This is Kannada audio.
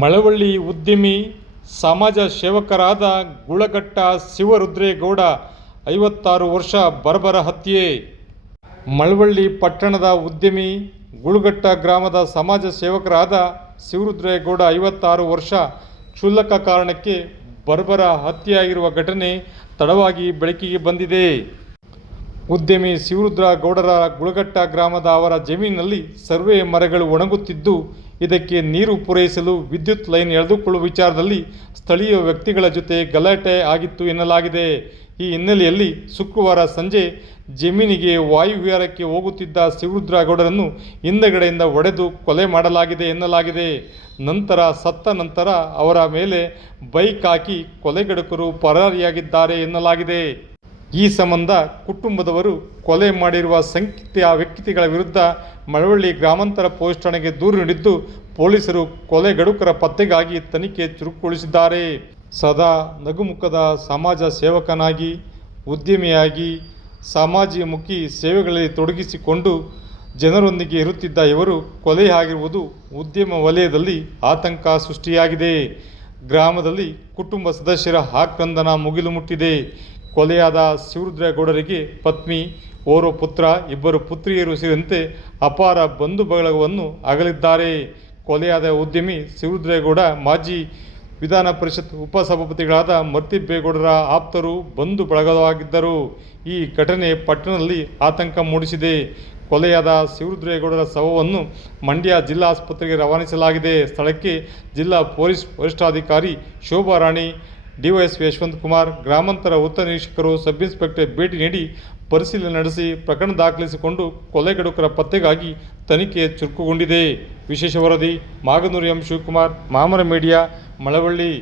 ಮಳವಳ್ಳಿ ಉದ್ಯಮಿ ಸಮಾಜ ಸೇವಕರಾದ ಗುಳಗಟ್ಟ ಶಿವರುದ್ರೇಗೌಡ 56 ವರ್ಷ ಬರ್ಬರ ಹತ್ಯೆ. ಮಳವಳ್ಳಿ ಪಟ್ಟಣದ ಉದ್ಯಮಿ ಗುಳಗಟ್ಟ ಗ್ರಾಮದ ಸಮಾಜ ಸೇವಕರಾದ ಶಿವರುದ್ರೇಗೌಡ 56 ವರ್ಷ ಕ್ಷುಲ್ಲಕ ಕಾರಣಕ್ಕೆ ಬರ್ಬರ ಹತ್ಯೆಯಾಗಿರುವ ಘಟನೆ ತಡವಾಗಿ ಬೆಳಕಿಗೆ ಬಂದಿದೆ. ಉದ್ಯಮಿ ಶಿವರುದ್ರೇಗೌಡರ ಗುಳಗಟ್ಟ ಗ್ರಾಮದ ಅವರ ಜಮೀನಿನಲ್ಲಿ ಸರ್ವೆ ಮರಗಳು ಒಣಗುತ್ತಿದ್ದು, ಇದಕ್ಕೆ ನೀರು ಪೂರೈಸಲು ವಿದ್ಯುತ್ ಲೈನ್ ಎಳೆದುಕೊಳ್ಳುವ ವಿಚಾರದಲ್ಲಿ ಸ್ಥಳೀಯ ವ್ಯಕ್ತಿಗಳ ಜೊತೆ ಗಲಾಟೆ ಆಗಿತ್ತು ಎನ್ನಲಾಗಿದೆ. ಈ ಹಿನ್ನೆಲೆಯಲ್ಲಿ ಶುಕ್ರವಾರ ಸಂಜೆ ಜಮೀನಿಗೆ ವಾಯುವಿಹಾರಕ್ಕೆ ಹೋಗುತ್ತಿದ್ದ ಶಿವರುದ್ರೇಗೌಡರನ್ನು ಹಿಂದಗಡೆಯಿಂದ ಹೊಡೆದು ಕೊಲೆ ಮಾಡಲಾಗಿದೆ ಎನ್ನಲಾಗಿದೆ. ಸತ್ತ ನಂತರ ಅವರ ಮೇಲೆ ಬೈಕ್ ಹಾಕಿ ಕೊಲೆಗಡುಕರು ಪರಾರಿಯಾಗಿದ್ದಾರೆ ಎನ್ನಲಾಗಿದೆ. ಈ ಸಂಬಂಧ ಕುಟುಂಬದವರು ಕೊಲೆ ಮಾಡಿರುವ ಶಂಕಿತ ವ್ಯಕ್ತಿಗಳ ವಿರುದ್ಧ ಮಳವಳ್ಳಿ ಗ್ರಾಮಾಂತರ ಪೊಲೀಸ್ ಠಾಣೆಗೆ ದೂರು ನೀಡಿದ್ದು, ಪೊಲೀಸರು ಕೊಲೆಗಡುಕರ ಪತ್ತೆಗಾಗಿ ತನಿಖೆ ಚುರುಕುಗೊಳಿಸಿದ್ದಾರೆ. ಸದಾ ನಗುಮುಖದ ಸಮಾಜ ಸೇವಕನಾಗಿ, ಉದ್ಯಮಿಯಾಗಿ, ಸಮಾಜಮುಖಿ ಸೇವೆಗಳಲ್ಲಿ ತೊಡಗಿಸಿಕೊಂಡು ಜನರೊಂದಿಗೆ ಇರುತ್ತಿದ್ದ ಇವರು ಕೊಲೆಯಾಗಿರುವುದು ಉದ್ಯಮ ವಲಯದಲ್ಲಿ ಆತಂಕ ಸೃಷ್ಟಿಯಾಗಿದೆ. ಗ್ರಾಮದಲ್ಲಿ ಕುಟುಂಬ ಸದಸ್ಯರ ಆಕ್ರಂದನ ಮುಗಿಲು ಮುಟ್ಟಿದೆ. ಕೊಲೆಯಾದ ಶಿವರುದ್ರೇಗೌಡರಿಗೆ ಪತ್ನಿ, ಓರ್ವ ಪುತ್ರ, 2 ಪುತ್ರಿಯರು ಸೇರಿದಂತೆ ಅಪಾರ ಬಂಧು ಬಳಗವನ್ನು ಅಗಲಿದ್ದಾರೆ. ಕೊಲೆಯಾದ ಉದ್ಯಮಿ ಶಿವರುದ್ರೇಗೌಡ ಮಾಜಿ ವಿಧಾನ ಪರಿಷತ್ ಉಪಸಭಾಪತಿಗಳಾದ ಮರ್ತಿಬ್ಬೇಗೌಡರ ಆಪ್ತರು, ಬಂಧು ಬಳಗವಾಗಿದ್ದರು. ಈ ಘಟನೆ ಪಟ್ಟಣದಲ್ಲಿ ಆತಂಕ ಮೂಡಿಸಿದೆ. ಕೊಲೆಯಾದ ಶಿವರುದ್ರೇಗೌಡರ ಶವವನ್ನು ಮಂಡ್ಯ ಜಿಲ್ಲಾ ಆಸ್ಪತ್ರೆಗೆ ರವಾನಿಸಲಾಗಿದೆ. ಸ್ಥಳಕ್ಕೆ ಜಿಲ್ಲಾ ಪೊಲೀಸ್ ವರಿಷ್ಠಾಧಿಕಾರಿ ಶೋಭಾ ರಾಣಿ, ಡಿವೈಎಸ್ಪಿ ಯಶವಂತ್ ಕುಮಾರ್, ಗ್ರಾಮಾಂತರ ಉತ್ತ ನಿರೀಕ್ಷಕರು, ಸಬ್ ಇನ್ಸ್ಪೆಕ್ಟರ್ ಭೇಟಿ ನೀಡಿ ಪರಿಶೀಲನೆ ನಡೆಸಿ ಪ್ರಕರಣ ದಾಖಲಿಸಿಕೊಂಡು ಕೊಲೆಗಡುಕರ ಪತ್ತೆಗಾಗಿ ತನಿಖೆ ಚುರುಕುಗೊಂಡಿದೆ. ವಿಶೇಷ ವರದಿ ಮಾಗನೂರು ಎಂ. ಶಿವಕುಮಾರ್, ಮಾಮರ ಮೀಡಿಯಾ, ಮಳವಳ್ಳಿ.